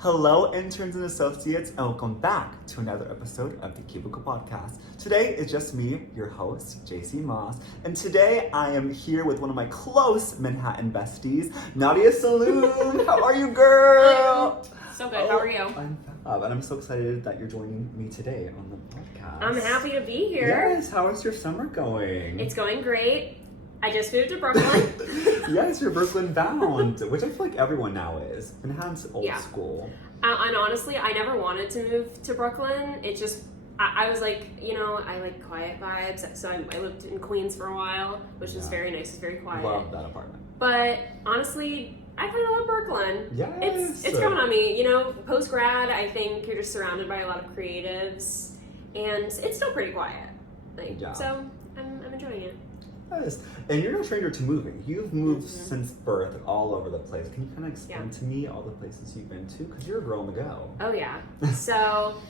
Hello, interns and associates, and welcome back to another episode of the Cubicle Podcast. Today is just me, your host, JC Moss, and today I am here with one of my close Manhattan besties, Nadya Salloum. How are you, girl? So good. How are you? I'm fab, and I'm so excited that you're joining me today on the podcast. I'm happy to be here. Yes, how is your summer going? It's going great. I just moved to Brooklyn. Yes, you're Brooklyn bound, which I feel like everyone now is. Manhattan's old school. And honestly, I never wanted to move to Brooklyn. It just, I was like, I like quiet vibes. So I lived in Queens for a while, which is very nice. It's very quiet. Love that apartment. But honestly, I kind of love Brooklyn. Yes. It's coming on me. Post grad, I think you're just surrounded by a lot of creatives, and it's still pretty quiet. So I'm enjoying it. Yes. And you're no stranger to moving. You've moved since birth all over the place. Can you kind of explain to me all the places you've been to? Because you're a girl on the go. Oh, yeah. So,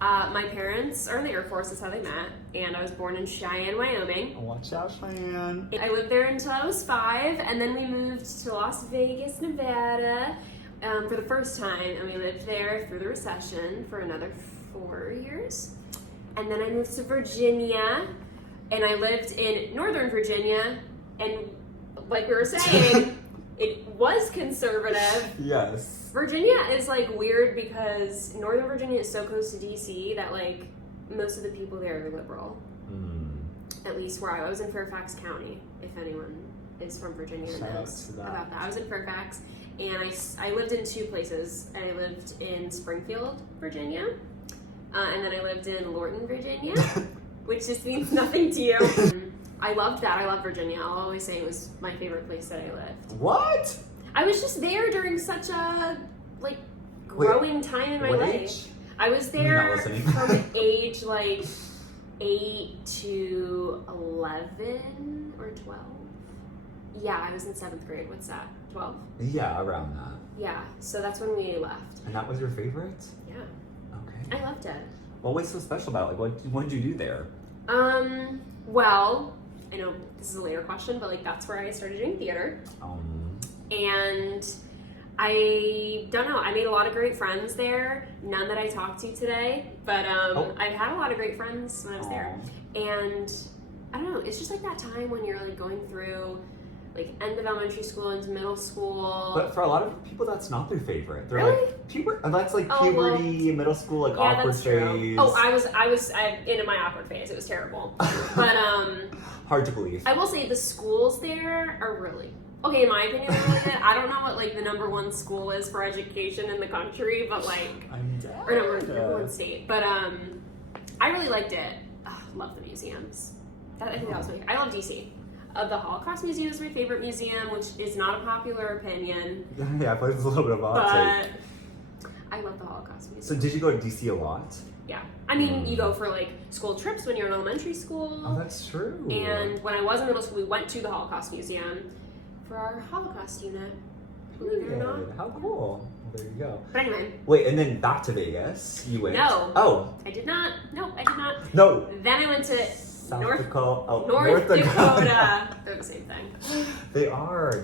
my parents are in the Air Force. That's how they met. And I was born in Cheyenne, Wyoming. Oh, watch out, Cheyenne. I lived there until I was 5. And then we moved to Las Vegas, Nevada for the first time. And we lived there through the recession for another 4 years. And then I moved to Virginia. And I lived in Northern Virginia, and like we were saying, it was conservative. Yes. Virginia is weird because Northern Virginia is so close to DC that most of the people there are liberal. At least where I was in Fairfax County, if anyone is from Virginia and knows about that. I was in Fairfax, and I lived in 2 places. I lived in Springfield, Virginia, and then I lived in Lorton, Virginia. Which just means nothing to you. I loved that. I love Virginia. I'll always say it was my favorite place that I lived. What? I was just there during such a growing time in my life. I was there from age 8 to 11 or 12. Yeah, I was in 7th grade. What's that? 12? Yeah, around that. Yeah, so that's when we left. And that was your favorite? Yeah. Okay. I loved it. What was so special about it? What did you do there? Well, I know this is a later question, but that's where I started doing theater. And I don't know, I made a lot of great friends there. None that I talked to today, but I had a lot of great friends when I was there. And I don't know, it's just that time when you're going through end of elementary school into middle school. But for a lot of people, that's not their favorite. They're really? That's puberty, middle school, awkward phase. True. Oh, I was into my awkward phase. It was terrible. But hard to believe. I will say the schools there are really okay. In my opinion, they're really good. I don't know what the number 1 school is for education in the country, but I'm dead. Or number 1 state. But I really liked it. Love the museums. I think that was I love DC. The Holocaust Museum is my favorite museum, which is not a popular opinion. Yeah, but it's a little bit of a hot take. I love the Holocaust Museum. So did you go to DC a lot? Yeah. I mean, you go for school trips when you're in elementary school. Oh, that's true. And when I was in middle school, we went to the Holocaust Museum for our Holocaust unit. Believe it or not. How cool. Well, there you go. But anyway. Wait, and then back to Vegas, you went? No. Oh. I did not. No, I did not. No. Then I went to North Dakota. They're the same thing. They are.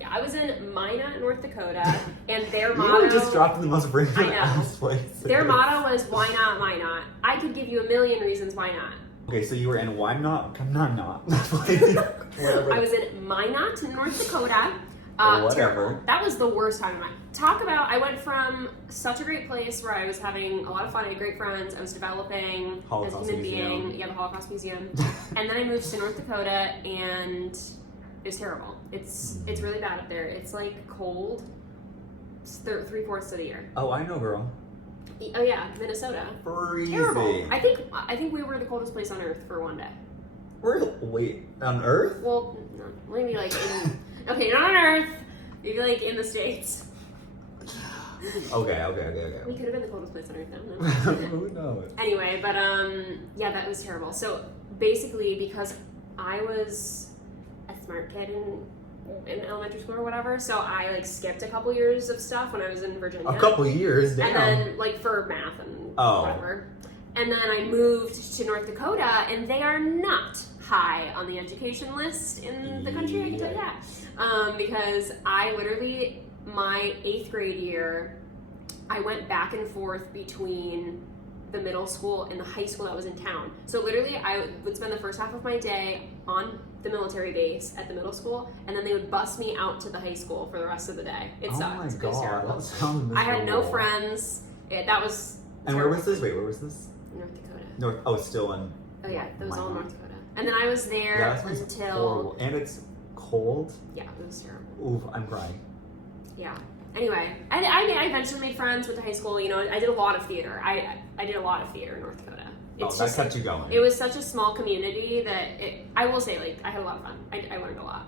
Yeah, I was in Minot, North Dakota, and their You motto... were just dropping the most random I know. ass places. Their motto was, why not, why not? I could give you a million reasons why not. Okay, so you were in why not? Not. I was in Minot, North Dakota. Whatever. Terrible. That was the worst time of my life. Talk about, I went from such a great place where I was having a lot of fun, I had great friends, I was developing as a human being. Yeah, the Holocaust Museum. And then I moved to North Dakota, and it was terrible. It's really bad up there. It's cold 3/4 of the year. Oh, I know, girl. Oh yeah, Minnesota. Freezing. Terrible. I think we were the coldest place on Earth for 1 day. Wait, on Earth? Well, maybe okay, not on Earth. Maybe in the States. Okay. We could have been the coldest place on Earth now. Who knows? Anyway, but yeah, that was terrible. So basically, because I was a smart kid in elementary school or whatever, so I skipped a couple years of stuff when I was in Virginia. A couple years, damn. And then for math and whatever. And then I moved to North Dakota, and they are not high on the education list in the country, I can tell you that. Because I literally, my 8th grade year, I went back and forth between the middle school and the high school that was in town. So literally I would spend the first half of my day on the military base at the middle school, and then they would bus me out to the high school for the rest of the day. It sucked. Oh my It was god, terrible. that sounds miserable. I had no friends. That was And terrible. where was this? Wait, where was this? North Dakota. North. Oh, it's still in. Oh yeah, that was Why all not? North Dakota. And then I was there Yeah, that sounds until horrible. And it's cold. yeah, it was terrible. Oof, I'm crying. Yeah. Anyway, I eventually made friends with the high school. You know, I did a lot of theater. I did a lot of theater in North Dakota. That kept you going. It was such a small community that I will say, like, I had a lot of fun. I learned a lot.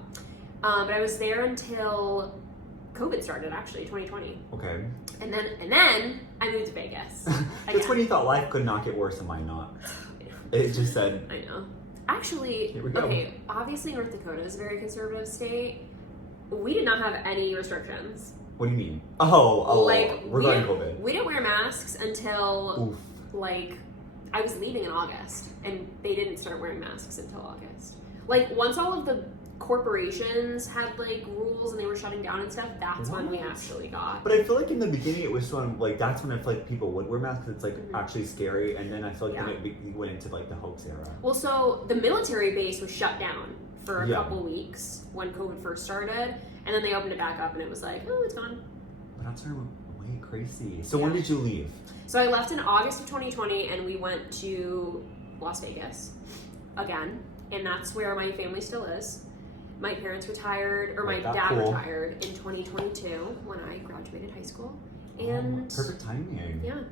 But I was there until COVID started, actually, 2020. Okay. And then I moved to Vegas. That's when you thought life could not get worse and why not. It just said. I know. Actually, Here we go. okay, obviously North Dakota is a very conservative state. We did not have any restrictions. What do you mean? Oh, like, regarding COVID. We didn't wear masks until, Oof. like, I was leaving in August, and they didn't start wearing masks until August. Like, once all of the corporations had, like, rules and they were shutting down and stuff, that's when we actually got. But I feel like in the beginning it was when, like, that's when I feel like people would wear masks. It's, like, actually scary. And then I feel like then it went into, like, the hoax era. Well, so the military base was shut down for a Yeah. couple weeks when COVID first started, and then they opened it back up, and it was like, oh, it's gone. But that's way crazy. So when did you leave? So I left in August of 2020, and we went to Las Vegas again, and that's where my family still is. My parents retired, or my dad retired in 2022 when I graduated high school. And perfect timing. yeah.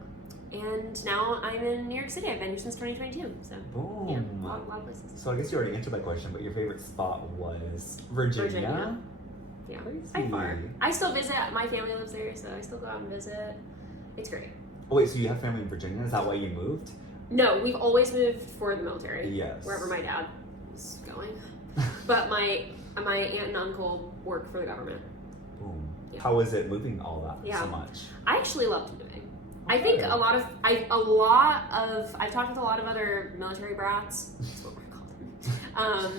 And now I'm in New York City. I've been here since 2022. So Boom. yeah, a lot of places. So I guess you already answered my question, but your favorite spot was Virginia? Yeah, Crazy. by far. I still visit. My family lives there, so I still go out and visit. It's great. Oh wait, so you have family in Virginia? Is that why you moved? No, we've always moved for the military. Yes. Wherever my dad was going. But my aunt and uncle work for the government. Boom. Yeah. How was it moving all that so much? I actually loved moving. Okay. I think I've talked with a lot of other military brats. That's what we're called.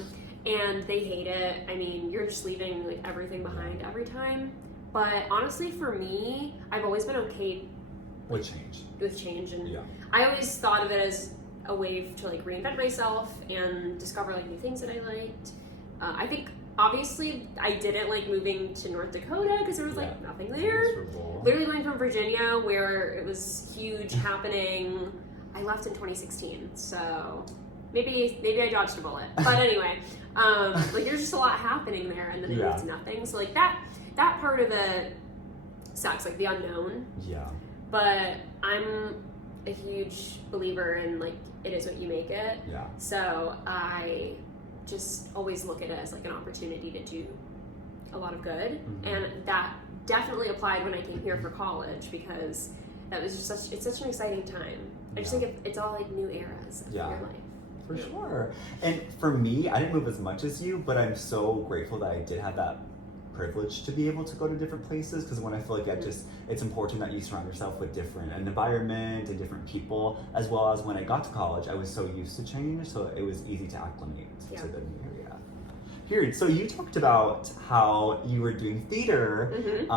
And they hate it. I mean, you're just leaving like everything behind every time. But honestly, for me, I've always been okay With change. And yeah. I always thought of it as a way to like reinvent myself and discover like new things that I liked. I think obviously I didn't like moving to North Dakota because there was like nothing there. Miserable. Literally going from Virginia where it was huge happening. I left in 2016, so maybe I dodged a bullet. But anyway, like there's just a lot happening there, and then it moved to nothing. So like that part of it sucks, like the unknown. Yeah. But I'm a huge believer in like it is what you make it. Yeah. So I just always look at it as like an opportunity to do a lot of good, and that definitely applied when I came here for college because that was just such an exciting time. I just think it's all like new eras of your life. For sure. And for me, I didn't move as much as you, but I'm so grateful that I did have that privilege to be able to go to different places, because when I feel like it's important that you surround yourself with an environment and different people, as well as when I got to college, I was so used to change, so it was easy to acclimate to the new area. Period. So you talked about how you were doing theater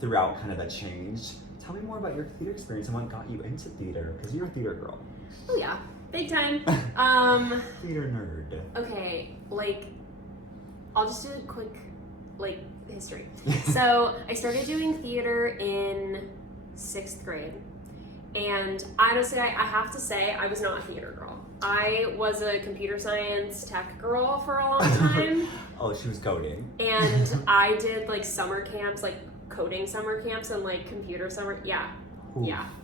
throughout kind of that change. Tell me more about your theater experience and what got you into theater, because you're a theater girl. Oh yeah, big time. Theater nerd. Okay, like I'll just do a quick like history. So I started doing theater in 6th grade, and honestly I have to say I was not a theater girl. I was a computer science tech girl for a long time. Oh, she was coding. And I did like summer camps, like coding summer camps and like computer summer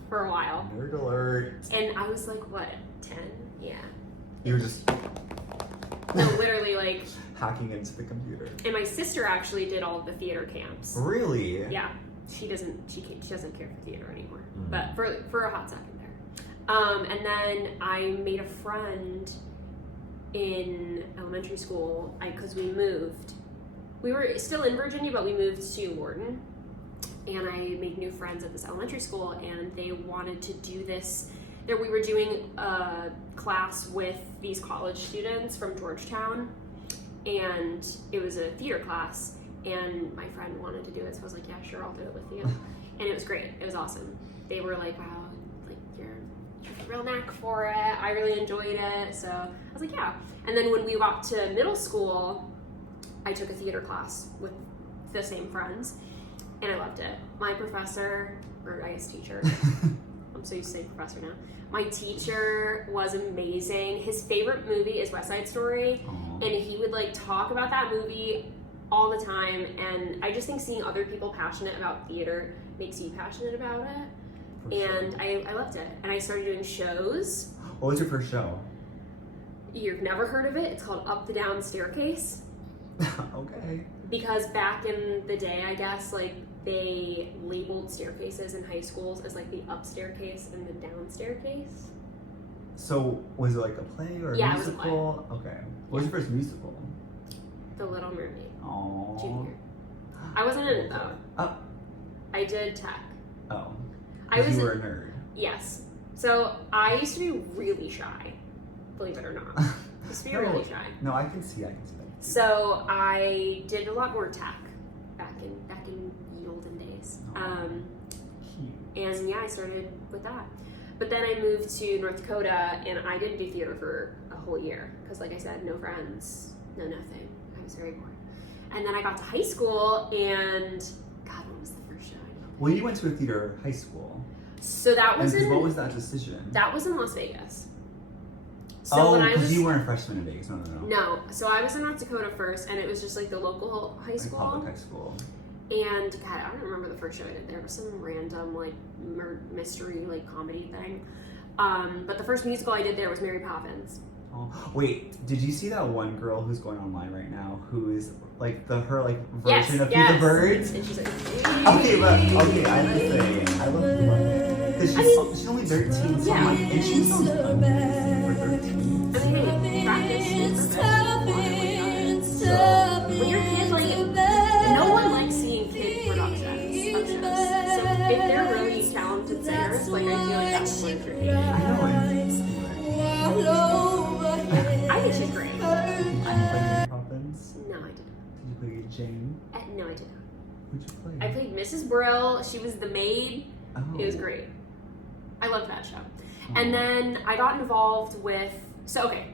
for a while. Nerd alert. And I was like, what, 10? Yeah. You were just No, literally like hacking into the computer. And my sister actually did all of the theater camps. Really? Yeah. She doesn't care for theater anymore. But for a hot second there. And then I made a friend in elementary school because we moved. We were still in Virginia, but we moved to Lorton. And I made new friends at this elementary school, and they wanted to do this. We were doing a class with these college students from Georgetown, and it was a theater class, and my friend wanted to do it, so I was like, yeah, sure, I'll do it with you. and it was great. It was awesome. They were like, wow, like you have a real knack for it. I really enjoyed it. So I was like, yeah. And then when we got to middle school, I took a theater class with the same friends, and I loved it. My professor, or I guess teacher, I'm so used to saying professor now. My teacher was amazing. His favorite movie is West Side Story, and he would like talk about that movie all the time. And I just think seeing other people passionate about theater makes you passionate about it. And I loved it. And I started doing shows. What was your first show? You've never heard of it? It's called Up the Down Staircase. Okay. Because back in the day, I guess, like, they labeled staircases in high schools as like the up staircase and the down staircase. So was it like a play or a musical? It was a play. Okay. What was your first musical? The Little Mermaid. Oh. Junior. I wasn't in it though. Oh. I did tech. Oh. You were a nerd. Yes. So I used to be really shy, believe it or not. I used to be really shy. No, I can see that. So I did a lot more tech back in the olden days. And yeah, I started with that. But then I moved to North Dakota, and I didn't do theater for a whole year because, like I said, no friends, no nothing. I was very bored. And then I got to high school, and God, what was the first show I did? Well, you went to a theater high school. So that was what was that decision? That was in Las Vegas. So because you weren't a freshman in Vegas. No. No. So I was in North Dakota first, and it was just like the local high school. Like public high school. And God, I don't remember the first show I did. There was some random like mystery like comedy thing. But the first musical I did there was Mary Poppins. Oh, wait, did you see that one girl who's going online right now who's like her version of Feed the Birds? And she's like, okay, I have to say, I love her because she's only 13, so I'm like, and she sounds amazing for 13. I mean, hey, practice. So when you're a kid, like no one likes seeing kid productions of shows. So if they're really talented singers, like I feel like that's what you're doing. I know it. I think she's great. Did you play Mary Poppins? No, I didn't. Did you play Jane? No, I didn't. Who'd you play? I played Mrs. Brill. She was the maid. Oh. It was great. I loved that show. And then I got involved with, God,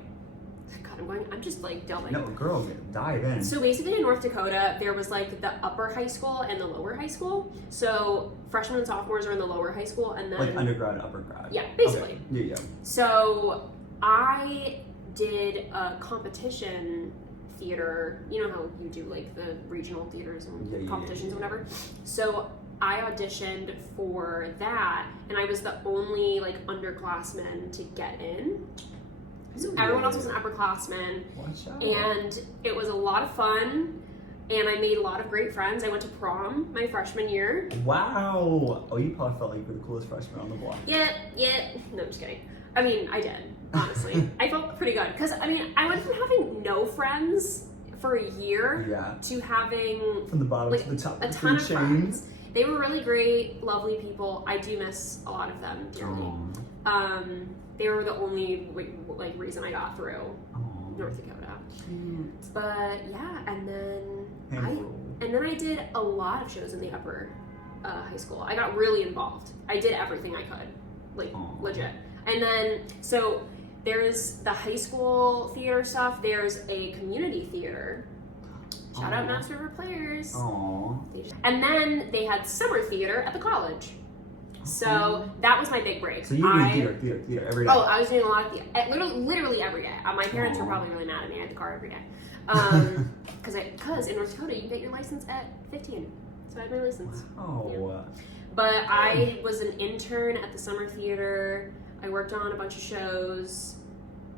I'm just like delving. No, girl, dive in. So basically in North Dakota, there was like the upper high school and the lower high school. So freshmen and sophomores are in the lower high school, and then like undergrad, upper grad. Yeah, basically. Okay. Yeah. So I did a competition theater. You know how you do like the regional theaters and competitions and whatever. So I auditioned for that, and I was the only like underclassman to get in. So everyone else was an upperclassman, and it was a lot of fun, and I made a lot of great friends. I went to prom my freshman year. Wow! Oh, you probably felt like you were the coolest freshman on the block. Yeah. No, I'm just kidding. I mean, I did, honestly. I felt pretty good, because, I mean, I went from having no friends for a year to having from the bottom like, to the top a ton of friends. They were really great, lovely people. I do miss a lot of them dearly. They were the only like reason I got through North Dakota. Cute. But yeah, and then I did a lot of shows in the upper high school. I got really involved. I did everything I could, like legit. And then so there's the high school theater stuff. There's a community theater. Shout out Mass River Players. And then they had summer theater at the college. So that was my big break. So you were doing theater every day? Oh, I was doing a lot of theater, literally every day. My parents were probably really mad at me. I had the car every day. Because in North Dakota, you get your license at 15. So I had my license. Wow. Yeah. But I was an intern at the summer theater. I worked on a bunch of shows.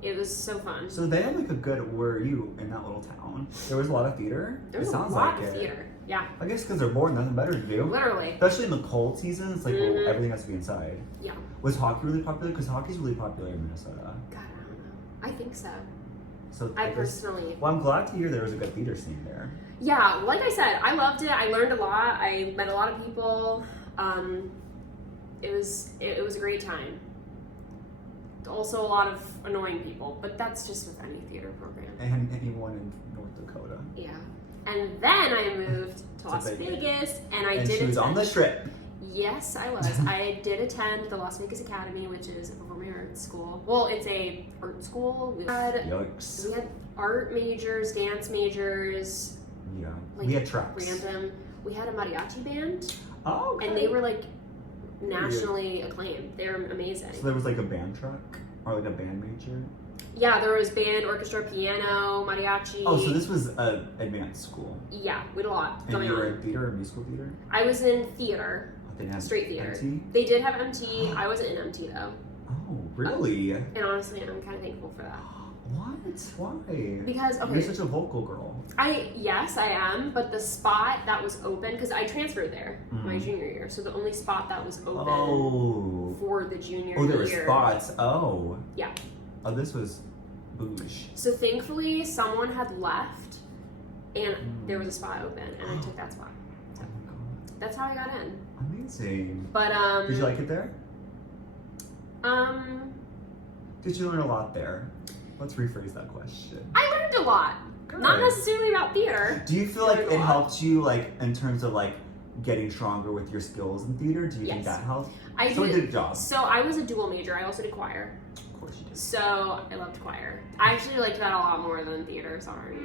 It was so fun. So they had like a good, where are you in that little town? There was a lot of theater? There was a lot of theater. Yeah. I guess because they're bored, nothing better to do. Literally. Especially in the cold season, it's like well, everything has to be inside. Yeah. Was hockey really popular? Because hockey's really popular in Minnesota. God, I don't know. I think so. So I personally. Well, I'm glad to hear there was a good theater scene there. Yeah, like I said, I loved it. I learned a lot. I met a lot of people. It was a great time. Also a lot of annoying people, but that's just with any theater program. And anyone in North Dakota. Yeah. And then I moved to Las Vegas, and I did. And she was on the trip. Yes, I was. I did attend the Las Vegas Academy, which is a performing arts school. Well, it's a art school. Yikes. We had art majors, dance majors. Yeah. Like, we had tracks. Random. We had a mariachi band. Oh, okay. And they were like nationally acclaimed. They were amazing. So there was like a band track or like a band major? Yeah, there was band, orchestra, piano, mariachi. Oh, so this was an advanced school. Yeah, we had a lot And going you were on. in theater or musical theater? I was in theater, They had straight theater. MT? They did have MT. I wasn't in MT though. Oh, really? And honestly, I'm kind of thankful for that. What? Why? Because, okay. You're such a vocal girl. Yes, I am, but the spot that was open, because I transferred there my Mhm. junior year, so the only spot that was open for the junior year. Oh, there were spots. Oh. Yeah. Oh, this was boosh. So thankfully, someone had left, and there was a spot open, and I took that spot. Oh my god. That's how I got in. Amazing. But Did you like it there? Did you learn a lot there? Let's rephrase that question. I learned a lot. Good. Not necessarily about theater. Do you feel I like learned a it lot. helped you, like, in terms of, like, getting stronger with your skills in theater? Do you think Yes. that helped? I So it did. did a job. So I was a dual major. I also did choir. Of course you did. So I loved choir. I actually liked that a lot more than theater. Sorry.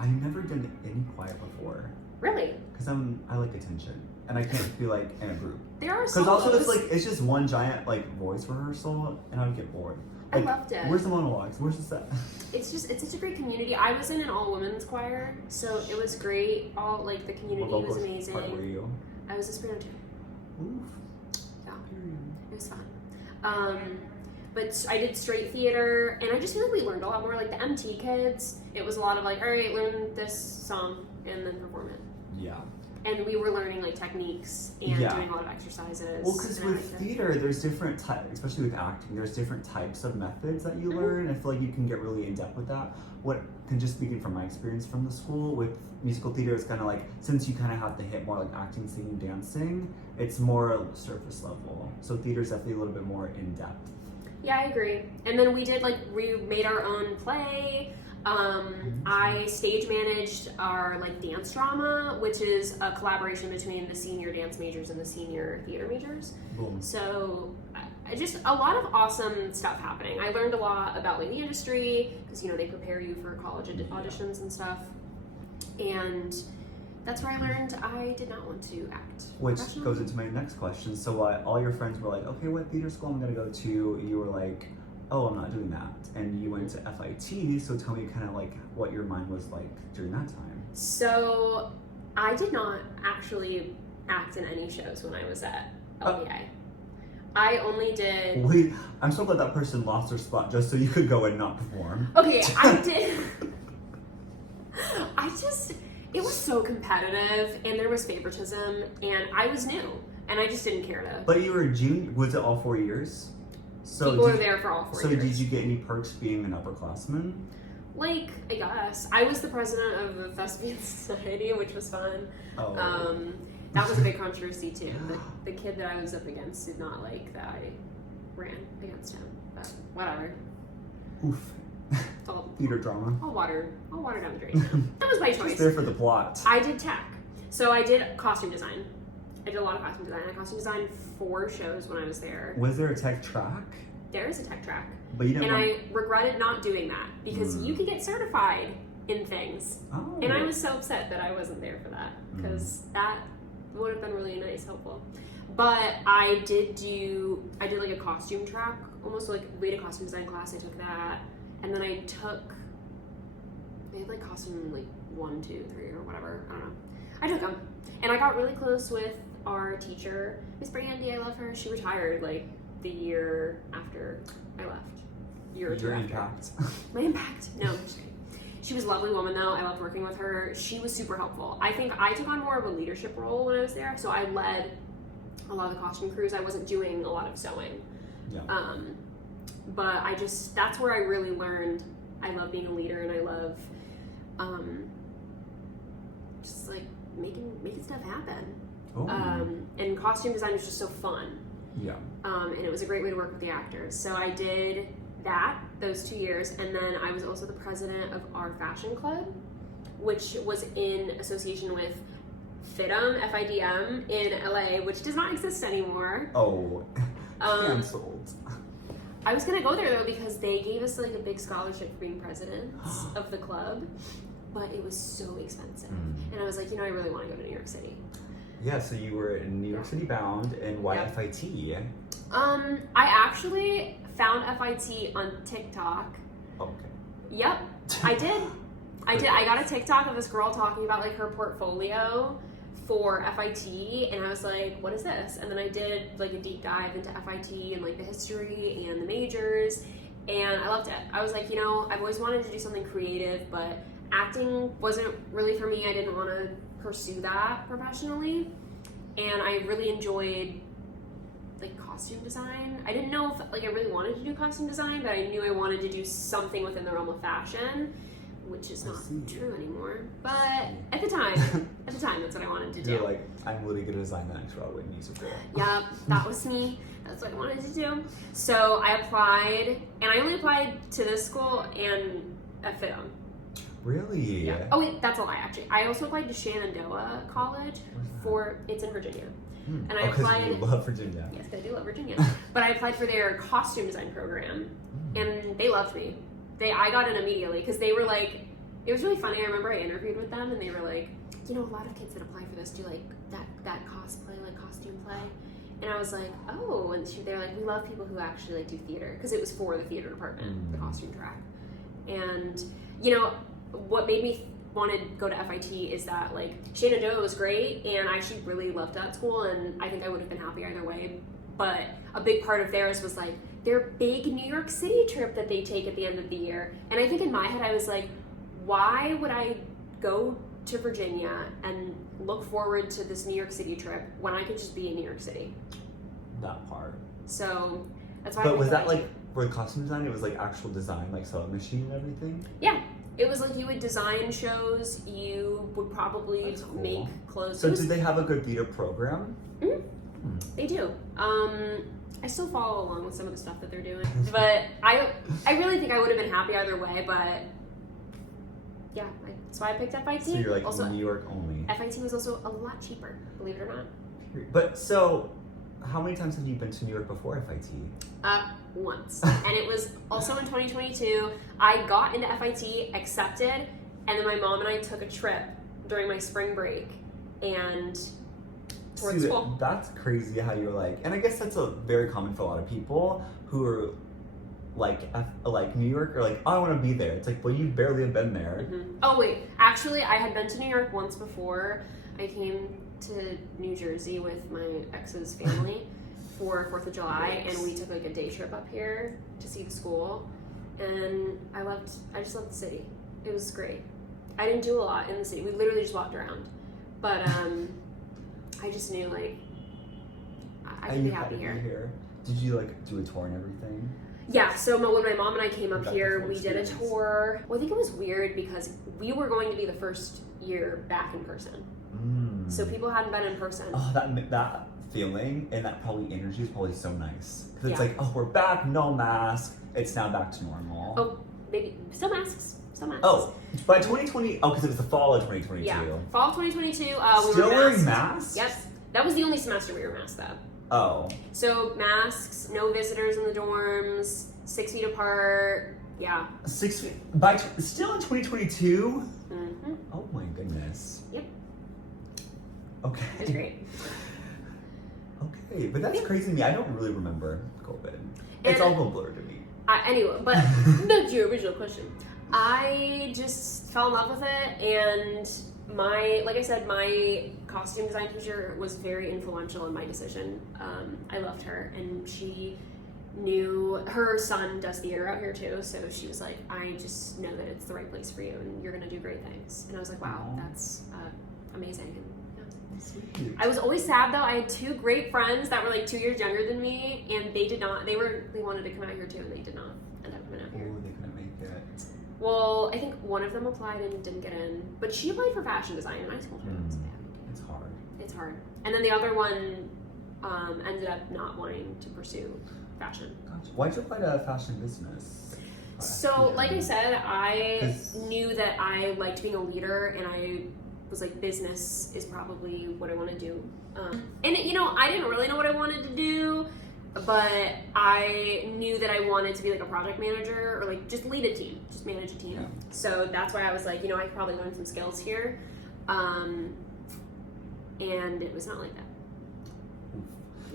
I've never done any choir before. Really? Because I like attention. And I can't be, like, in a group. There are Because also solos. it's, like, it's just one giant, like, voice rehearsal, and I would get bored. I Like, loved it. Where's the monologues? Where's the set? It's such a great community. I was in an all women's choir, so it was great. All like the community What was vocal amazing. part were you? I was a soprano too. Oof. Yeah, Period. it was fun. But I did straight theater, and I just feel like we learned a lot more. Like the MT kids, it was a lot of like, all right, learn this song and then perform it. Yeah. And we were learning like techniques and Yeah. doing a lot of exercises. Well, because and I with liked it. theater, there's different types, especially with acting, there's different types of methods that you Mhm. learn. I feel like you can get really in depth with that. What can just speaking from my experience from the school with musical theater, it's kind of like, since you kind of have to hit more like acting, singing, dancing, it's more surface level. So theater's definitely a little bit more in depth. Yeah, I agree. And then we made our own play. I stage managed our like dance drama, which is a collaboration between the senior dance majors and the senior theater majors. Boom. So just a lot of awesome stuff happening. I learned a lot about like the industry because they prepare you for college auditions and stuff. And that's where I learned I did not want to act. Which professionally. goes into my next question. So all your friends were like, okay, what theater school I'm gonna go to? You were like, oh, I'm not doing that. And you went to FIT, so tell me kind of like what your mind was like during that time. So I did not actually act in any shows when I was at LBA. I only did... Wait, I'm so glad that person lost their spot just so you could go and not perform. Okay, I did... It was so competitive, and there was favoritism, and I was new, and I just didn't care to... But you were a junior, was it all 4 years? So People were there for all 4 So years. did you get any perks being an upperclassman? Like, I guess. I was the president of the Thespian Society, which was fun. Oh. That was a big controversy, too. The kid that I was up against did not like that I ran against him, but whatever. Oof. It's all Theater drama. I'll water down the drain. That was my choice. Just there for the plot. I did tech. So I did costume design. I did a lot of costume design. I costume designed 4 shows when I was there. Was there a tech track? There is a tech track. But you didn't And want... I regretted not doing that because you can get certified in things. Oh. And I was so upset that I wasn't there for that because that would have been really nice, helpful. But I did like a costume track, almost like we had a costume design class. I took that. And then they had like costume like 1, 2, 3 or whatever. I don't know. I took them. And I got really close with our teacher, Miss Brandy. I love her. She retired like the year after I left. Year or two Your after. impact. My impact? No, I'm just kidding. She was a lovely woman though. I loved working with her. She was super helpful. I think I took on more of a leadership role when I was there. So I led a lot of the costume crews. I wasn't doing a lot of sewing. Yeah. But that's where I really learned I love being a leader and I love just like making stuff happen. Oh. And costume design was just so fun. Yeah. And it was a great way to work with the actors. So I did those 2 years, and then I was also the president of our fashion club, which was in association with FIDM, F-I-D-M, in LA, which does not exist anymore. Oh, canceled. I was gonna go there though because they gave us like a big scholarship for being presidents of the club, but it was so expensive. And I was like, I really want to go to New York City. Yeah, so you were in New York City bound, and why FIT? I actually found FIT on TikTok. Okay. Yep, I did. I got a TikTok of this girl talking about like her portfolio for FIT, and I was like, what is this? And then I did like a deep dive into FIT and like the history and the majors, and I loved it. I was like, I've always wanted to do something creative, but acting wasn't really for me. I didn't want to pursue that professionally, and I really enjoyed like costume design. I didn't know if like I really wanted to do costume design, but I knew I wanted to do something within the realm of fashion, which is not true anymore. But at the time, that's what I wanted to do. You're like, I'm literally gonna design the next Broadway musical. Yeah, that was me. That's what I wanted to do. So I applied, and I only applied to this school and at FIDM. Really? Yeah. Oh wait, that's a lie actually. I also applied to Shenandoah College it's in Virginia. And I applied. You love Virginia. Yes, I do love Virginia. But I applied for their costume design program, and they loved me. I got in immediately because they were like, it was really funny. I remember I interviewed with them, and they were like, a lot of kids that apply for this do like that cosplay, like costume play. And I was like, oh, and they're like, we love people who actually like do theater, because it was for the theater department, the costume track. And what made me want to go to FIT is that like Shenandoah was great, and I actually really loved that school, and I think I would have been happy either way. But a big part of theirs was like their big New York City trip that they take at the end of the year. And I think in my head I was like, why would I go to Virginia and look forward to this New York City trip when I could just be in New York City? That part. So that's why. But was that like for the costume design? It was like actual design, like sewing machine and everything. Yeah. It was like you would design shows, you would probably make clothes. So did they have a good theater program? They do. I still follow along with some of the stuff that they're doing. But I really think I would have been happy either way, but yeah, that's why I picked FIT. So you're like also, New York only. FIT was also a lot cheaper, believe it or not. But so, how many times have you been to New York before FIT? Once. And it was also in 2022. I got into FIT, accepted, and then my mom and I took a trip during my spring break and toured school. That's crazy how you're like, and I guess that's a very common for a lot of people who are like New York, or like, oh, I want to be there. It's like, well, you barely have been there. Oh wait, actually I had been to New York once before. I came to New Jersey with my ex's family for 4th of July, and we took like a day trip up here to see the school, and I just loved the city. It was great. I didn't do a lot in the city. We literally just walked around, but I just knew like I could be happy here. Did you like do a tour and everything? Yeah, so when my mom and I came up here, we did a tour. Well, I think it was weird because we were going to be the first year back in person. So people hadn't been in person. Oh, that feeling and that probably energy is probably so nice. Because it's like, oh, we're back, no mask. It's now back to normal. Oh, maybe. Still masks. Oh, by 2020, because it was the fall of 2022. Yeah, fall of 2022. We Still were wearing masks? Yes. That was the only semester we were masked though. Oh. So masks, no visitors in the dorms, 6 feet apart. Yeah. 6 feet. Still in 2022? Oh my goodness. Yep. Okay. It was great. Okay, but that's crazy to me. I don't really remember COVID. It's all a blur to me. Anyway, but back to your original question. I just fell in love with it, and like I said, my costume design teacher was very influential in my decision. I loved her, and she knew her son does theater out here too, so she was like, I just know that it's the right place for you, and you're gonna do great things. And I was like, wow, that's amazing. And, Sweet. I was always sad though. I had 2 great friends that were like 2 years younger than me, and they did not. They wanted to come out here too, and they did not end up coming out here. Oh, they couldn't make it. Well, I think one of them applied and didn't get in, but she applied for fashion design, and I told her it's hard. It's hard. And then the other one ended up not wanting to pursue fashion. Gotcha. Why'd you apply to fashion business? So, like I said, I knew that I liked being a leader, and I was like, business is probably what I want to do. And you know, I didn't really know what I wanted to do, but I knew that I wanted to be like a project manager or like just lead a team, just manage a team. Yeah. So that's why I was like, you know, I could probably learn some skills here. And it was not like that.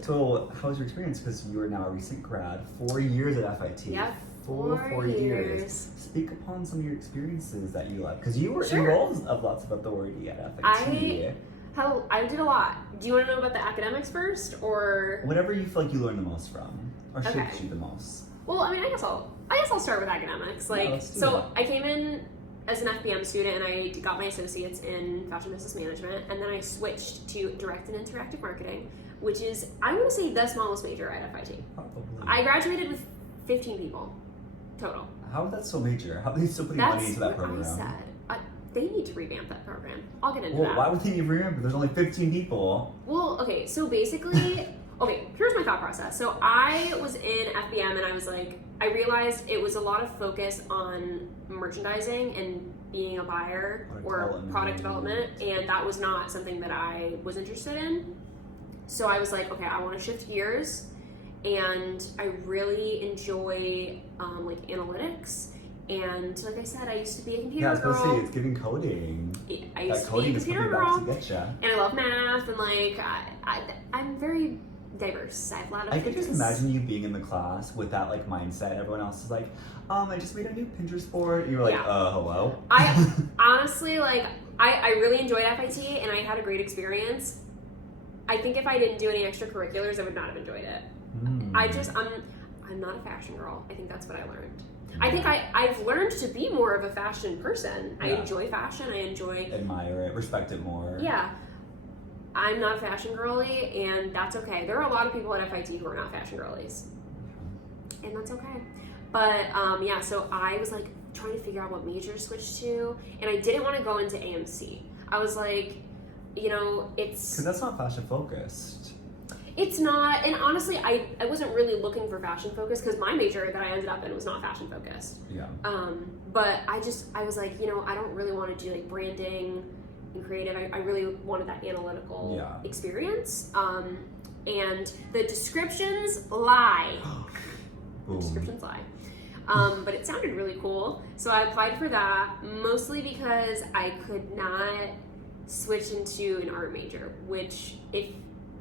So how was your experience? Because you are now a recent grad, 4 years at FIT. Yep. Full 4 years. Speak upon some of your experiences that you love, because you were in roles of lots of authority at FIT. I did a lot. Do you want to know about the academics first, or whatever you feel like you learned the most from, or Okay. shaped you the most? Well, I mean, I guess I'll start with academics. Like, let's do so that. I came in as an FBM student, and I got my associates in fashion business management, and then I switched to direct and interactive marketing, which is, I want to say, the smallest major at FIT. Probably. I graduated with 15 people total. How is that so major? How are they still putting money into that program? That's what I said. They need to revamp that program. I'll get into Well, that. why would they need revamp? There's only 15 people. Well, okay, so basically, okay, here's my thought process. So I was in FBM, and I was like, I realized it was a lot of focus on merchandising and being a buyer or product development, and that was not something that I was interested in. So I was like, okay, I want to shift gears, and I really enjoy like analytics. And like I said, I used to be a computer Yeah, I was girl. gonna say, it's giving coding. I used That to be coding a is computer coming girl, back to get ya. and I love math, and like I'm very diverse. I have a lot of I could just interests. imagine you being in the class with that like mindset. Everyone else is like, I just made a new Pinterest board. And you're like, Yeah. Hello? I honestly, like, I really enjoyed FIT, and I had a great experience. I think if I didn't do any extracurriculars, I would not have enjoyed it. I'm not a fashion girl. I think that's what I learned. I think I've learned to be more of a fashion person. I enjoy fashion. I enjoy... Admire it, respect it more. Yeah. I'm not fashion girly, and that's okay. There are a lot of people at FIT who are not fashion girlies. And that's okay. But, yeah, so I was, like, trying to figure out what major to switch to, and I didn't want to go into AMC. I was like, you know, it's... Because that's not fashion focused. It's not, and honestly, I wasn't really looking for fashion focus, because my major that I ended up in was not fashion focused. Yeah. But I was like, you know, I don't really want to do like branding and creative. I really wanted that analytical experience. And the descriptions lie. Boom. Descriptions lie. But it sounded really cool. So I applied for that, mostly because I could not switch into an art major, which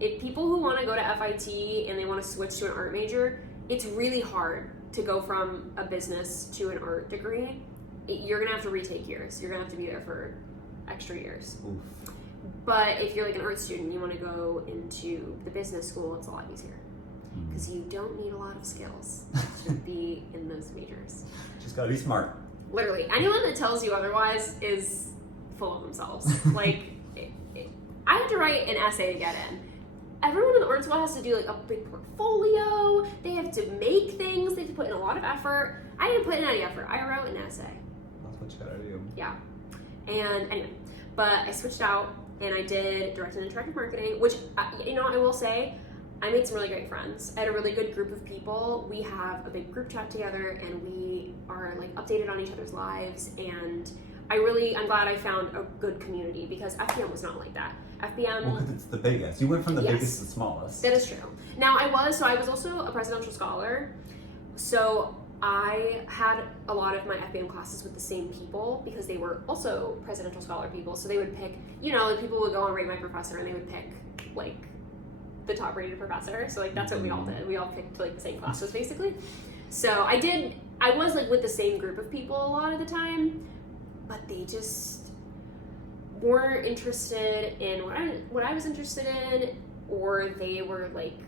if people who want to go to FIT and they want to switch to an art major, it's really hard to go from a business to an art degree. You're going to have to retake years. You're going to have to be there for extra years. Oof. But if you're like an art student, you want to go into the business school, it's a lot easier. Because you don't need a lot of skills to be in those majors. Just gotta be smart. Literally. Anyone that tells you otherwise is full of themselves. Like, I had to write an essay to get in. Everyone in the art school has to do like a big portfolio. They have to make things. They have to put in a lot of effort. I didn't put in any effort. I wrote an essay. That's what you gotta do. Yeah. And anyway, but I switched out and I did direct and interactive marketing, which, you know, I will say, I made some really great friends. I had a really good group of people. We have a big group chat together, and we are like updated on each other's lives. And I'm glad I found a good community, because FBM was not like that. FBM... Well, because it's the biggest. You went from the biggest to the smallest. That is true. Now, I was also a presidential scholar. So I had a lot of my FBM classes with the same people, because they were also presidential scholar people. So they would pick, you know, like people would go and rate my professor, and they would pick, like, the top rated professor. So, like, that's what we all did. We all picked, like, the same classes, basically. So I was, like, with the same group of people a lot of the time, but they just weren't interested in what I was interested in, or they were like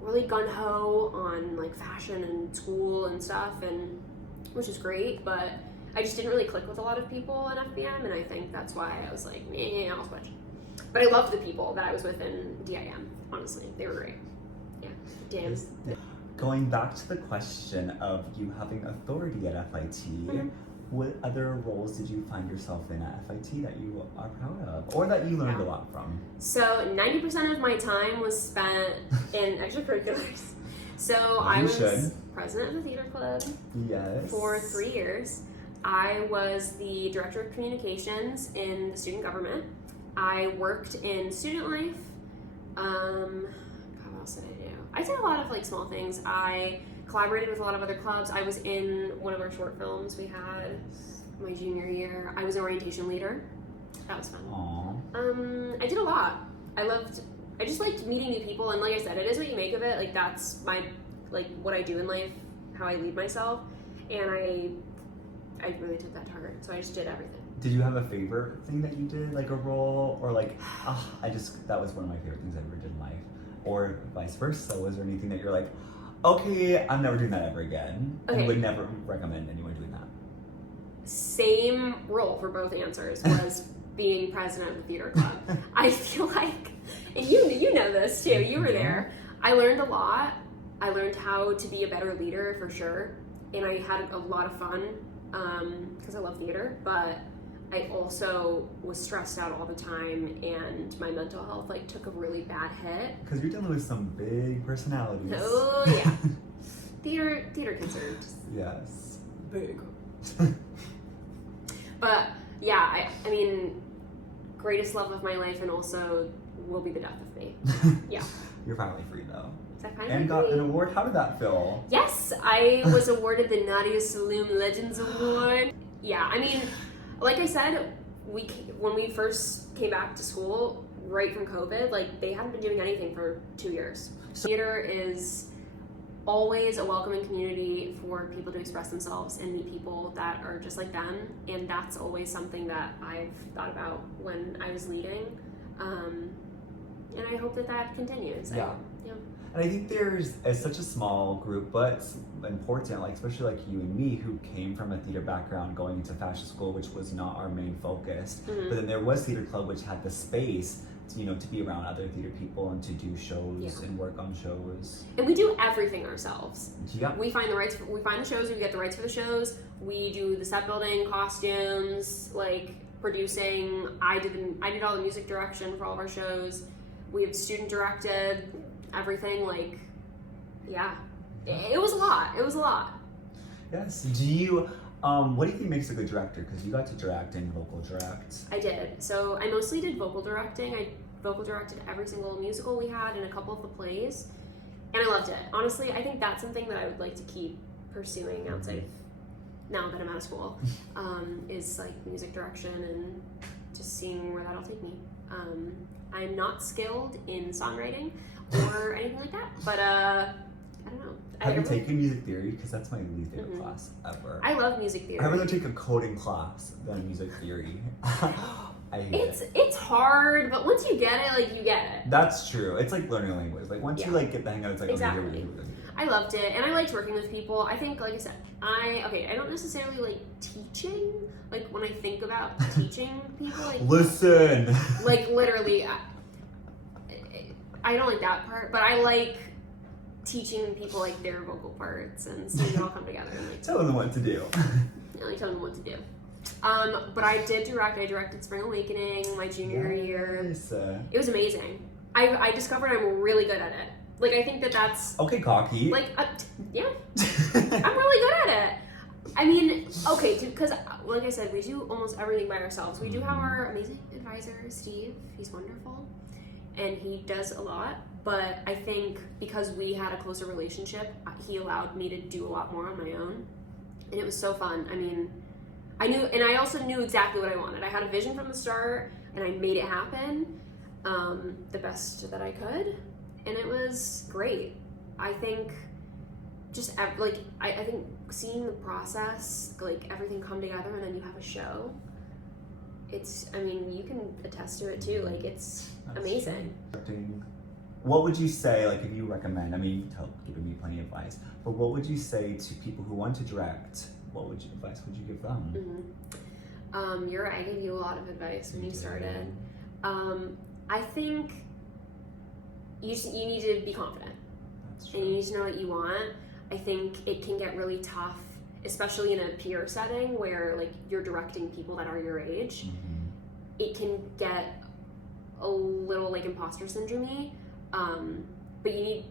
really gung-ho on like fashion and school and stuff, and which is great, but I just didn't really click with a lot of people in FBM, and I think that's why I was like, nah, I'll switch. But I loved the people that I was with in DIM, honestly. They were great. Yeah. DIM. Going back to the question of you having authority at FIT, what other roles did you find yourself in at FIT that you are proud of, or that you learned a lot from? So 90% of my time was spent in extracurriculars. So I was president of the theater club for 3 years. I was the director of communications in the student government. I worked in student life. God, what else did I do? I did a lot of like small things. I collaborated with a lot of other clubs. I was in one of our short films we had my junior year. I was an orientation leader. That was fun. Aww. I did a lot. I just liked meeting new people, and like I said, it is what you make of it. Like that's my, like what I do in life, how I lead myself, and I really took that to heart. So I just did everything. Did you have a favorite thing that you did, like a role, or like, that was one of my favorite things I ever did in life, or vice versa? Was there anything that you're like, okay, I'm never doing that ever again, and would never recommend anyone doing that? Same role for both answers was being president of the theater club. I feel like, and you know this too, you were there. I learned a lot. I learned how to be a better leader for sure, and I had a lot of fun because I love theater, but I also was stressed out all the time, and my mental health like took a really bad hit. Because you're dealing with some big personalities. Oh yeah, theater kids are just yes, big. But yeah, I mean, greatest love of my life, and also will be the death of me. Yeah. You're finally free though. Is that finally and free? got an award. How did that feel? Yes, I was awarded the Nadya Salloum Legends Award. Yeah, I mean, like I said, when we first came back to school right from COVID, like they hadn't been doing anything for 2 years. Theater is always a welcoming community for people to express themselves and meet people that are just like them, and that's always something that I've thought about when I was leading, and I hope that continues. Yeah. And I think it's such a small group, but it's important, like especially like you and me, who came from a theater background, going into fashion school, which was not our main focus. But then there was theater club, which had the space to be around other theater people and to do shows and work on shows. And we do everything ourselves. Yeah. We find the shows, we get the rights for the shows, we do the set building, costumes, like producing. I did all the music direction for all of our shows. We have student directed everything, like, yeah. It was a lot. Yes. Do you what do you think makes a good director? Because you got to direct and vocal direct. I did. So I mostly did vocal directing. I vocal directed every single musical we had and a couple of the plays, and I loved it. Honestly, I think that's something that I would like to keep pursuing outside of now that I'm out of school, is like music direction and just seeing where that'll take me. I'm not skilled in songwriting or anything like that, but I don't know. Have you taken music theory? Because that's my least favorite class ever. I love music theory. I'd rather take a coding class than music theory. I hate it. It's hard, but once you get it, like you get it. That's true. It's like learning a language. Like once you like get the hang of it, it's like exactly. Okay, I loved it, and I liked working with people. I think, like I said, I don't necessarily like teaching. Like when I think about teaching people, like listen, like literally, I don't like that part, but I like teaching people like their vocal parts and seeing it all come together and like telling them what to do. Like telling them what to do. But I did direct. I directed Spring Awakening my junior year. It was amazing. I discovered I'm really good at it. Like I think that's okay. Cocky. Like yeah, I'm really good at it. I mean, okay, because like I said, we do almost everything by ourselves. We do have our amazing advisor, Steve. He's wonderful, and he does a lot. But I think because we had a closer relationship, he allowed me to do a lot more on my own, and it was so fun. I mean, I also knew exactly what I wanted. I had a vision from the start, and I made it happen the best that I could, and it was great. I think I think seeing the process, like everything come together, and then you have a show. I mean, you can attest to it too. Like that's amazing. What would you say, like, if you recommend? I mean, you've given me plenty of advice, but what would you say to people who want to direct? What advice would you give them? You're right. I gave you a lot of advice when you started. I think you need to be confident, and you need to know what you want. I think it can get really tough, especially in a peer setting where like you're directing people that are your age. It can get a little like imposter syndrome-y, but you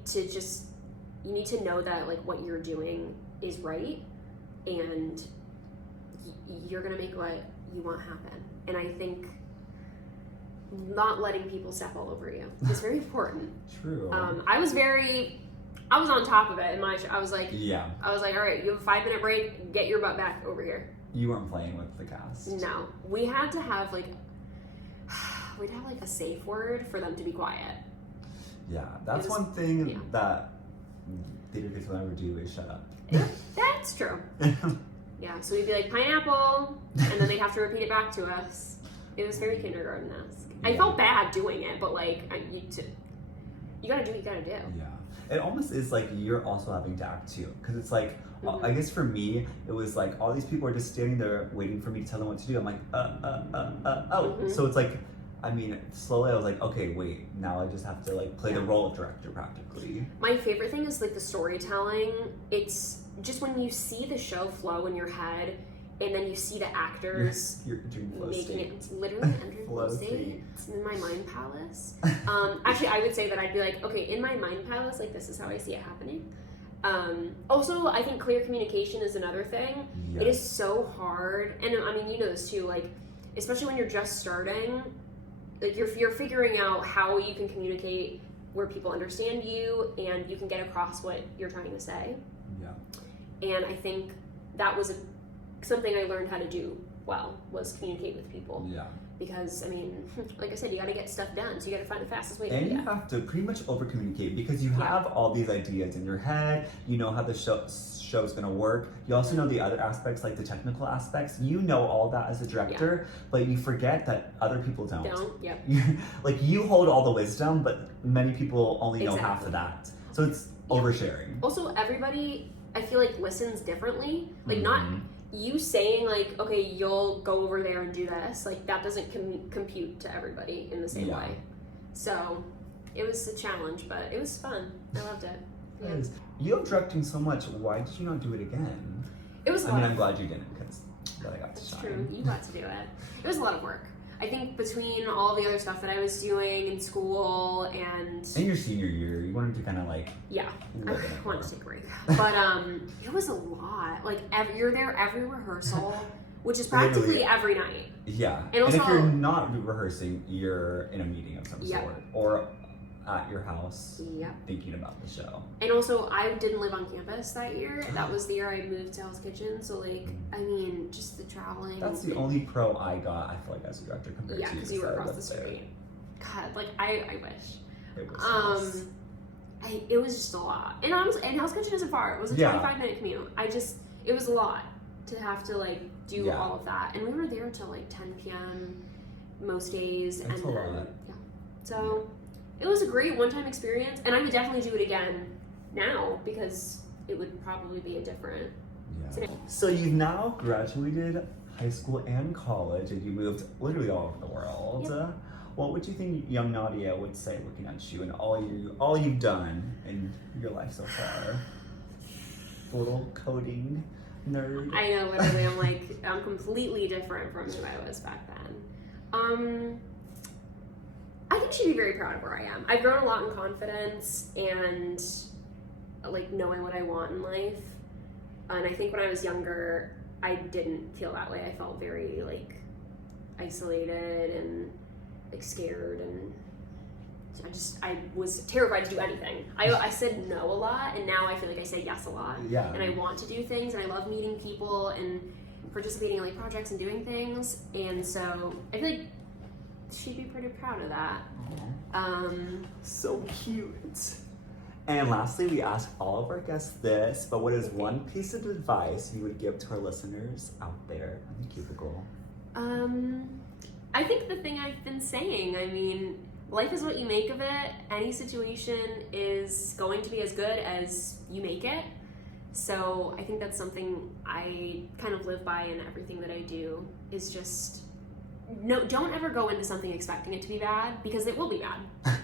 need to know that like what you're doing is right, and you're gonna make what you want happen. And I think not letting people step all over you is very important. True. I was on top of it in my show. I was like, all right, you have a 5-minute break, get your butt back over here. You weren't playing with the cast. No, we had to have like a safe word for them to be quiet. Yeah, that's one thing that theater kids will never do is shut up. That's true. Yeah, so we'd be like, pineapple, and then they'd have to repeat it back to us. It was very kindergarten-esque. I felt bad doing it, but like, you gotta do what you gotta do. Yeah. It almost is like you're also having to act too. Because it's like, I guess for me, it was like all these people are just standing there waiting for me to tell them what to do. I'm like, So it's like, I mean, slowly I was like, okay, wait, now I just have to like play the role of director practically. My favorite thing is like the storytelling. It's just when you see the show flow in your head and then you see the actors you're entering flow making state. It's literally entering flow state. It's in my mind palace. Actually, I would say that I'd be like, okay, in my mind palace, like this is how I see it happening. Also, I think clear communication is another thing. Yes. It is so hard, and I mean, you know this too, like, especially when you're just starting, like you're figuring out how you can communicate where people understand you and you can get across what you're trying to say. Yeah. And I think that was something I learned how to do well, was communicate with people. Yeah. Because, I mean, like I said, you got to get stuff done, so you got to find the fastest way to do it. And you have to pretty much over-communicate because you have all these ideas in your head. You know how the show's going to work. You also know the other aspects, like the technical aspects. You know all that as a director, but you forget that other people don't. Like, you hold all the wisdom, but many people only know half of that. So it's oversharing. Also, everybody, I feel like, listens differently. Like, not... You saying like, okay, you'll go over there and do this, like that doesn't compute to everybody in the same way. So it was a challenge, but it was fun. I loved it. Yeah. You love directing so much. Why did you not do it again? It was. I'm glad you didn't because I got to shine. That's true. You got to do it. It was a lot of work. I think between all the other stuff that I was doing in school and in your senior year, you wanted to kind of like I wanted to take a break, but it was a lot. Like you're there every rehearsal, which is practically every night. Yeah, and also, if you're not rehearsing, you're in a meeting of some sort or at your house thinking about the show. And also, I didn't live on campus that year. That was the year I moved to Hell's Kitchen. So, like, I mean, just the traveling. That's the only pro I got, I feel like, as a director compared to you. Yeah, because you were across the street. God, like, I wish. It was it was just a lot. And Hell's Kitchen isn't far. It was a 25-minute commute. It was a lot to have to, like, do all of that. And we were there till, like, 10 p.m. most days. That's a lot. Yeah. So... It was a great one-time experience, and I would definitely do it again now because it would probably be a different scenario. So you've now graduated high school and college, and you moved literally all over the world. Yep. What would you think young Nadya would say looking at you and all you've done in your life so far? Little coding nerd. I know, literally, I'm completely different from who I was back then. I think she'd be very proud of where I am. I've grown a lot in confidence and like knowing what I want in life. And I think when I was younger, I didn't feel that way. I felt very like isolated and like scared, and I was terrified to do anything. I said no a lot, and now I feel like I say yes a lot. Yeah. And I want to do things, and I love meeting people and participating in like projects and doing things. And so I feel like she'd be pretty proud of that. So cute. And lastly, we ask all of our guests this, but what is one piece of advice you would give to our listeners out there in the cubicle? I think the thing I've been saying, I mean, life is what you make of it. Any situation is going to be as good as you make it. So I think that's something I kind of live by in everything that I do, is just don't ever go into something expecting it to be bad, because it will be bad.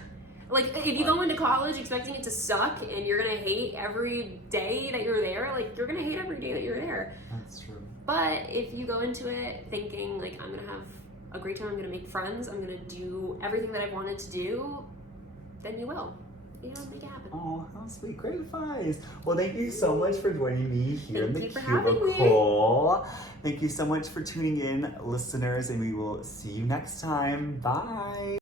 Like, if you go into college expecting it to suck and you're gonna hate every day that you're there, like, you're gonna hate every day that you're there. That's true. But if you go into it thinking, like, I'm gonna have a great time, I'm gonna make friends, I'm gonna do everything that I've wanted to do, then you will. make it happen. Oh, how sweet. Great advice. Well, thank you so much for joining me here in the Thank you for having me. cubicle. Thank you so much for tuning in, listeners, and we will see you next time. Bye.